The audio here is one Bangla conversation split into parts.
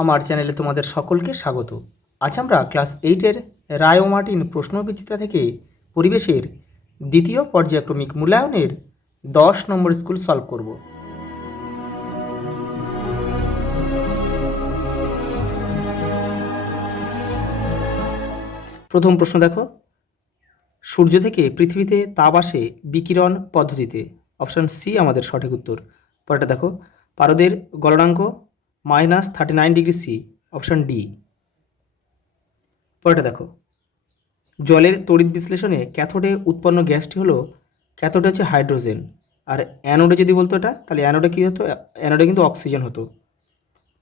আমার চ্যানেলে তোমাদের সকলকে স্বাগত। আজ আমরা ক্লাস 8-এর রায় ও মার্টিন প্রশ্নবিচিত্রা থেকে পরিবেশের দ্বিতীয় পর্যায়ক্রমিক মূল্যায়নের 10 নম্বর স্কুল সলভ করব। প্রথম প্রশ্ন দেখো, সূর্য থেকে পৃথিবীতে তাপ আসে বিকিরণ পদ্ধতিতে। অপশান সি আমাদের সঠিক উত্তর। পরেরটা দেখো, পারদের গলনাঙ্ক -39 ডিগ্রি সি। Option D. পরেরটা দেখো, জলের তড়িৎ বিশ্লেষণে ক্যাথোডে উৎপন্ন গ্যাসটি হলো, ক্যাথোডে হচ্ছে হাইড্রোজেন, আর অ্যানোডে যদি বলতো এটা, তাহলে অ্যানোডে কী হতো? অ্যানোডে কিন্তু অক্সিজেন হতো।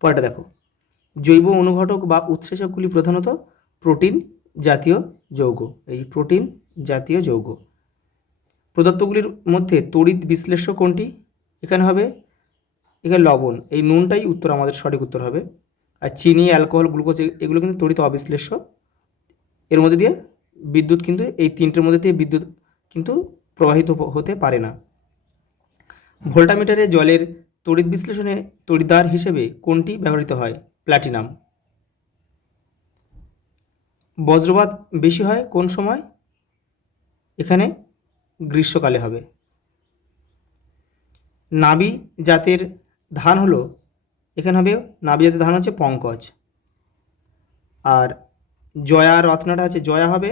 পরেরটা দেখো, জৈব অনুঘটক বা উৎসেচকগুলি প্রধানত প্রোটিন জাতীয় যৌগ। এই প্রোটিন জাতীয় যৌগ। প্রদত্তগুলির মধ্যে তড়িৎ বিশ্লেষ্য কোনটি? এখানে হবে এখানে লবণ, এই নুনটাই উত্তর, আমাদের সঠিক উত্তর হবে। আর চিনি, অ্যালকোহল, গ্লুকোজ এগুলো কিন্তু তড়িৎ অবিশ্লেষ্য। এর মধ্যে দিয়ে বিদ্যুৎ কিন্তু, এই তিনটের মধ্যে দিয়ে বিদ্যুৎ কিন্তু প্রবাহিত হতে পারে না। ভোল্টামিটারে জলের তড়িৎ বিশ্লেষণে তড়িৎদ্বার হিসেবে কোনটি ব্যবহৃত হয়? প্ল্যাটিনাম। বজ্রপাত বেশি হয় কোন সময়? এখানে গ্রীষ্মকালে হবে। নাবি জাতের ধান হলো, এখানে হবে নাবি জাতের ধান হচ্ছে পঙ্কজ। আর জয়া রত্নাটা হচ্ছে, জয়া হবে,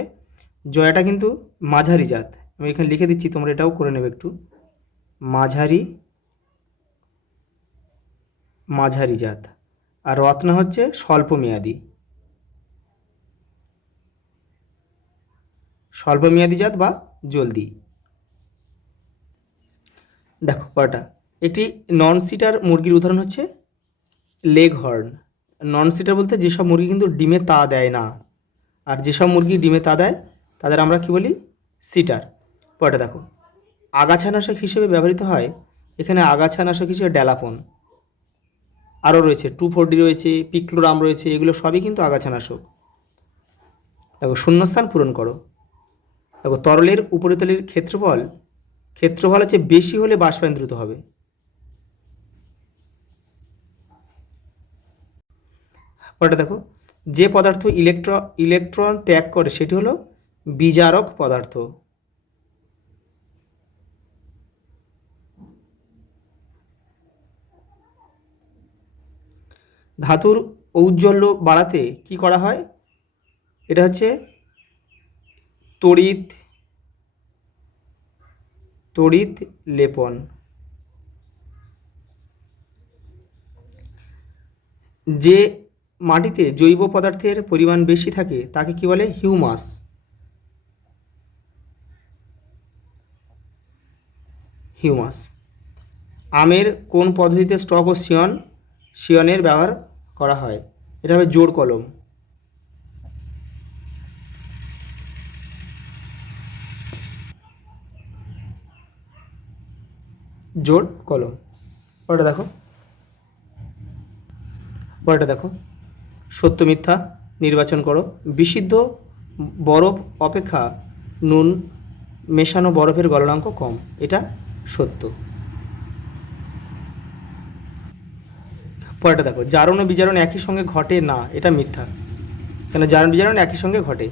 জয়াটা কিন্তু মাঝারি জাত। আমি এখানে লিখে দিচ্ছি, তোমরা এটাও করে নেবে একটু। মাঝারি জাত। আর রত্না হচ্ছে স্বল্পমেয়াদী জাত বা জলদি। দেখো পরটা, একটি নন সিটার মুরগির উদাহরণ হচ্ছে লেগ হর্ন। নন সিটার বলতে যেসব মুরগি কিন্তু ডিমে তা দেয় না, আর যেসব মুরগি ডিমে তা দেয় তাদের আমরা কি বলি? সিটার। পরটা দেখো, আগাছানাশক হিসেবে ব্যবহৃত হয়, এখানে আগাছানাশক হিসেবে ড্যালাপন। আরও রয়েছে 2,4-D রয়েছে, পিক্লোরাম রয়েছে, এগুলো সবই কিন্তু আগাছানাশক। দেখো শূন্যস্থান পূরণ করো। দেখো তরলের উপরিতলের ক্ষেত্রফল হচ্ছে বেশি হলে বাষ্পায়ন দ্রুত হবে। পরেরটা দেখো, যে পদার্থ ইলেকট্রন ত্যাগ করে সেটি হলো বিজারক পদার্থ। ধাতুর ঔজ্জ্বল্য বাড়াতে কি করা হয়? এটা হচ্ছে তড়িৎ লেপন। যে মাটিতে জৈব পদার্থের পরিমাণ বেশি থাকে তাকে কি বলে? হিউমাস। আমের কোন পদ্ধতিতে স্টক ও সিয়নের ব্যবহার করা হয়? এটা হবে জোড় কলম। পরেরটা দেখো, সত্য মিথ্যা নির্বাচন করো। বিশুদ্ধ বরফ অপেক্ষা নুন মেশানো বরফের গলনাঙ্ক কম, এটা সত্য। পরেরটা দেখো, জারণ ও বিজারণ একই সঙ্গে ঘটে না, এটা মিথ্যা। কেন? জারণ বিজারণ একই সঙ্গে ঘটে।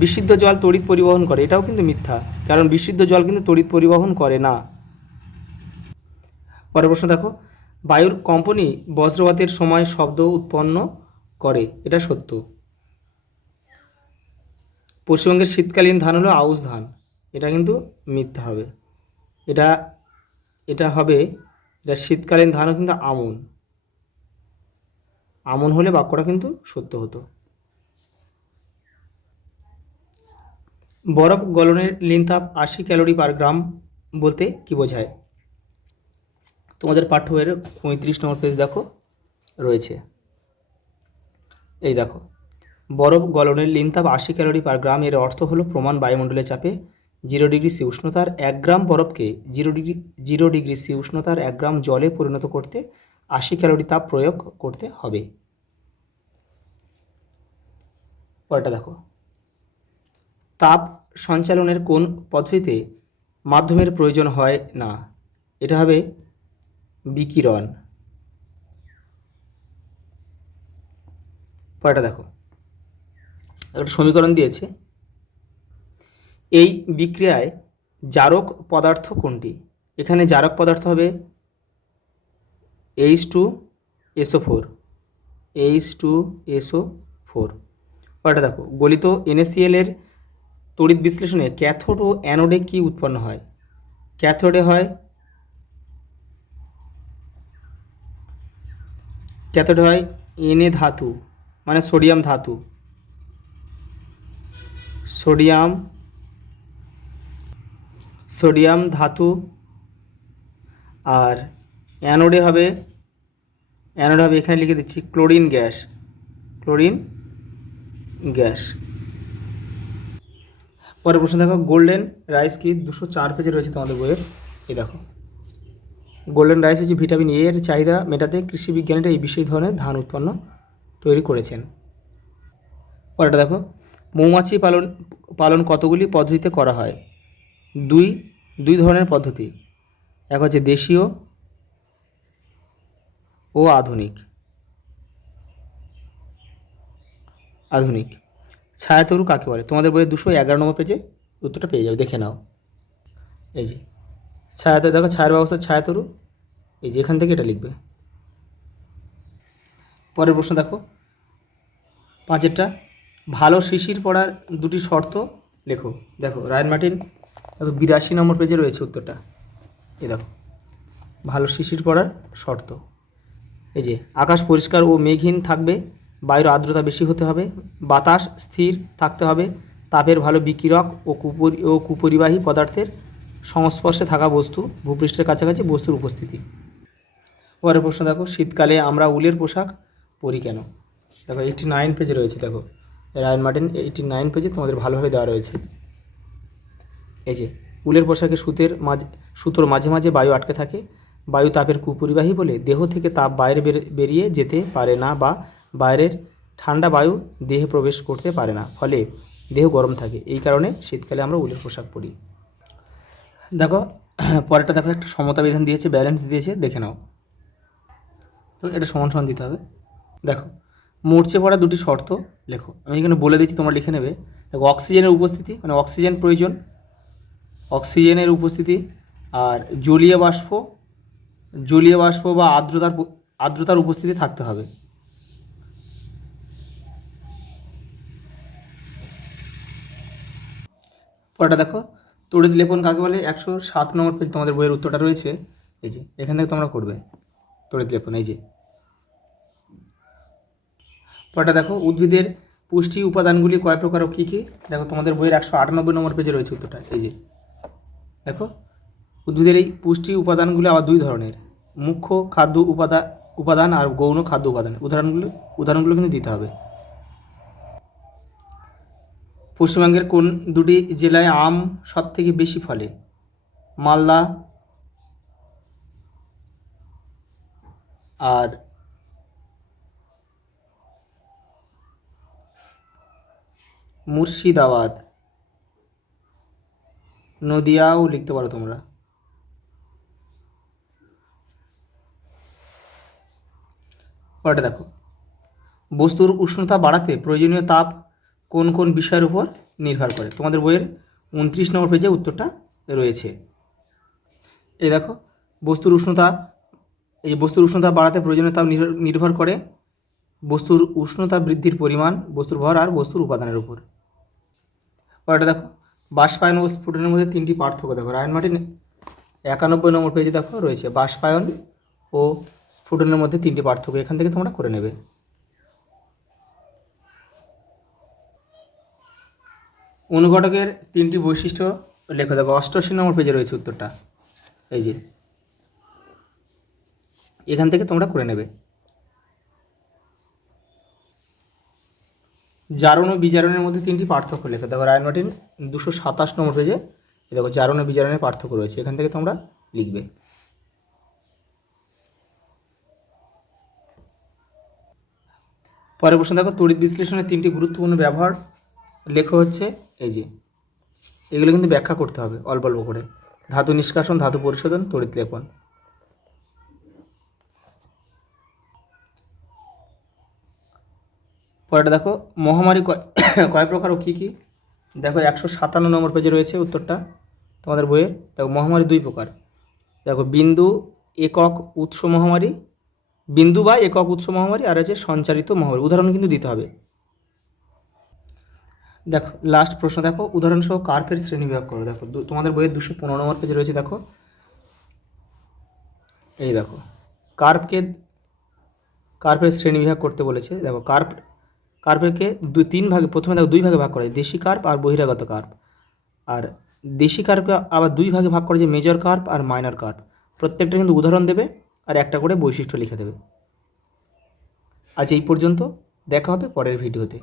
বিশুদ্ধ জল তড়িৎ পরিবহন করে, এটাও কিন্তু মিথ্যা, কারণ বিশুদ্ধ জল কিন্তু তড়িৎ পরিবহন করে না। পরের প্রশ্ন দেখো, বায়ুর কম্পনই বজ্রপাতের সময় শব্দ উৎপন্ন করে, এটা সত্য। পশ্চিমবঙ্গের শীতকালীন ধান হলো আউশ ধান, এটা কিন্তু মিথ্যা হবে। এটা শীতকালীন ধানও কিন্তু আমন হলে বাক্যটা কিন্তু সত্য হতো। বরফ গলনের লিনতাপ 80 ক্যালোরি পার গ্রাম বলতে কি বোঝায়? তোমাদের পাঠ্য বইয়ের 35 নম্বর পেজ দেখো, রয়েছে। এই দেখো, বরফ গলনের লিনতাপ 80 ক্যালোরি পার গ্রাম, এর অর্থ হলো প্রমাণ বায়ুমণ্ডলের চাপে 0 ডিগ্রি সি উষ্ণতার 1 গ্রাম বরফকে 0 ডিগ্রি সি উষ্ণতার 1 গ্রাম জলে পরিণত করতে 80 ক্যালোরি তাপ প্রয়োগ করতে হবে। পরেরটা দেখো, তাপ সঞ্চালনের কোন পদ্ধতিতে মাধ্যমের প্রয়োজন হয় না? এটা হবে বিকিরণ। পরেরটা দেখো, একটা সমীকরণ দিয়েছে, এই বিক্রিয়ায় জারক পদার্থ কোনটি? এখানে জারক পদার্থ হবে H2SO4, H2SO4। পরেরটা দেখো, গলিত NaCl এর তড়িৎ বিশ্লেষণে ক্যাথোড ও অ্যানোডে কি উৎপন্ন হয়? ক্যাথোডে হয় Na ধাতু, মানে সোডিয়াম ধাতু, সোডিয়াম ধাতু। আর অ্যানোডে হবে এখানে লিখে দিচ্ছি ক্লোরিন গ্যাস। পরের প্রশ্ন দেখো, গোল্ডেন রাইস কি? 204 পেজে রয়েছে তোমাদের বইয়ের। এই দেখো, গোল্ডেন রাইস হচ্ছে ভিটামিন এ এর চাহিদা মেটাতে কৃষি বিজ্ঞানীরা এই বিশেষ ধরনের ধান উৎপন্ন তৈরি করেছেন। পরেরটা দেখো, মৌমাছি পালন কতগুলি পদ্ধতিতে করা হয়? দুই ধরনের পদ্ধতি, এক হচ্ছে দেশীয় ও আধুনিক। ছায়াতরু কাকে বলে? তোমাদের বইয়ে 211 নম্বর পেজে উত্তরটা পেয়ে যাবে, দেখে নাও। এই যে ছায়াতরু, দেখো ছায়ার ব্যবস্থা ছায়াতরু, এই যে এখান থেকে এটা লিখবে। পরের প্রশ্ন দেখো, 5এরটা, ভালো শিশির পড়ার দুটি শর্ত লেখো। দেখো রায়ন মার্টিন, দেখো 82 নম্বর পেজে রয়েছে উত্তরটা। এই দেখো, ভালো শিশির পড়ার শর্ত, এই যে আকাশ পরিষ্কার ও মেঘহীন থাকবে, বায়ুর আর্দ্রতা বেশি হতে হবে, বাতাস স্থির থাকতে হবে, তাপের ভালো বিকিরক ও কুপরিবাহী পদার্থের সংস্পর্শে থাকা বস্তু, ভূপৃষ্ঠের কাছাকাছি বস্তুর উপস্থিতি। পরের প্রশ্ন দেখো, শীতকালে আমরা উলের পোশাক পরি কেন? দেখো 89 পেজে রয়েছে, দেখো রায়ন মার্টিন 89 পেজে তোমাদের ভালোভাবে দেওয়া রয়েছে। এই যে উলের পোশাকে সুতোর মাঝে মাঝে বায়ু আটকে থাকে, বায়ু তাপের কুপরিবাহী বলে দেহ থেকে তাপ বাইরে বেরিয়ে যেতে পারে না, বা বাইরের ঠান্ডা বায়ু দেহে প্রবেশ করতে পারে না, ফলে দেহ গরম থাকে। এই কারণে শীতকালে আমরা উলের পোশাক পরি। দেখো পরেরটা দেখো, একটা সমতা বিধান দিয়েছে, ব্যালেন্স দিয়েছে, দেখে নাও। তো এটা সমান সমান দিতে হবে। দেখো, মরচে পড়া দুটি শর্ত লেখো। আমি এখানে বলে দিচ্ছি, তোমরা লিখে নেবে। দেখো, অক্সিজেনের উপস্থিতি, মানে অক্সিজেন প্রয়োজন, অক্সিজেনের উপস্থিতি, আর জলীয় বাষ্প বা আর্দ্রতার উপস্থিতি থাকতে হবে। পরেরটা দেখো, তড়িৎ লেপন কাকে বলে? 107 নম্বর পেজ তোমাদের বইয়ের উত্তরটা রয়েছে। এই যে এখান থেকে তোমরা করবে তড়িৎ লেপন। এই যে পরেরটা দেখো, উদ্ভিদের পুষ্টি উপাদানগুলি কয় প্রকার ও কী কী? দেখো তোমাদের বইয়ের 198 নম্বর পেজে রয়েছে উত্তরটা। এই যে দেখো, উদ্ভিদের এই পুষ্টি উপাদানগুলো আবার দুই ধরনের, মুখ্য খাদ্য উপাদান আর গৌণ খাদ্য উপাদান। উদাহরণগুলো কিন্তু দিতে হবে। পশ্চিমবঙ্গের কোন দুটি জেলায় আম সব থেকে বেশি ফলে? মালদা আর মুর্শিদাবাদ। নদিয়াও লিখতে পারো তোমরা। পরেরটা দেখো, বস্তুর উষ্ণতা বাড়াতে প্রয়োজনীয় তাপ কোন কোন বিষয়ের উপর নির্ভর করে? তোমাদের বইয়ের 29 নম্বর পেজে উত্তরটা রয়েছে। এই দেখো, বস্তুর উষ্ণতা বাড়াতে প্রয়োজনীয় তাপ নির্ভর করে বস্তুর উষ্ণতা বৃদ্ধির পরিমাণ, বস্তুর ভর আর বস্তুর উপাদানের উপর। পরেরটা দেখো, বাষ্পায়ন ও স্ফুটনের মধ্যে 3টি পার্থক্য। দেখো রায়ন মার্টিন 91 নম্বর পেজে দেখো রয়েছে, বাষ্পায়ন ও স্ফুটনের মধ্যে 3টি পার্থক্য। এখান থেকে তোমরা করে নেবে। অনুঘটকের 3টি বৈশিষ্ট্য লেখো। দেখো 88 নম্বর পেজে রয়েছে উত্তরটা। এই যে এখান থেকে তোমরা করে নেবে। জারণ ও বিজারণের মধ্যে 3টি পার্থক্য লেখো। দেখো রায়ন মার্টিন 227 নম্বর পেজে দেখো জারণ ও বিজারণের পার্থক্য রয়েছে, এখান থেকে তোমরা লিখবে। পরের প্রশ্ন দেখো, তড়িৎ বিশ্লেষণের 3টি গুরুত্বপূর্ণ ব্যবহার লেখো হচ্ছে। এই যে এগুলো কিন্তু ব্যাখ্যা করতে হবে অল্প অল্প করে। ধাতু নিষ্কাশন, ধাতু পরিশোধন, তড়িৎ লেপন। পরেরটা দেখো, মহামারী কয় প্রকার ও কী কী? দেখো 157 নম্বর পেজে রয়েছে উত্তরটা তোমাদের বইয়ের। দেখো মহামারী দুই প্রকার। দেখো বিন্দু একক উৎস মহামারী, বিন্দু বা একক উৎস মহামারী, আর হচ্ছে সঞ্চারিত মহামারী। উদাহরণ কিন্তু দিতে হবে। দেখো লাস্ট প্রশ্ন, দেখো উদাহরণসহ কার্পের শ্রেণীবিভাগ করো। দেখো তোমাদের বইয়ের 215 নম্বর পেজে রয়েছে। দেখো এই দেখো কার্পের শ্রেণীবিভাগ করতে বলেছে। দেখো কার্পেরকে তিন ভাগে, প্রথমে দেখো দুই ভাগে ভাগ করা হয়, দেশি কার্প আর বহিরাগত কার্প। আর দেশি কার্পকে আবার দুই ভাগে ভাগ করা যায়, মেজর কার্প আর মাইনর কার্প। প্রত্যেকটা কিন্তু উদাহরণ দেবে আর একটা করে বৈশিষ্ট্য লিখে দেবে। আজ এই পর্যন্ত, দেখা হবে পরের ভিডিওতে।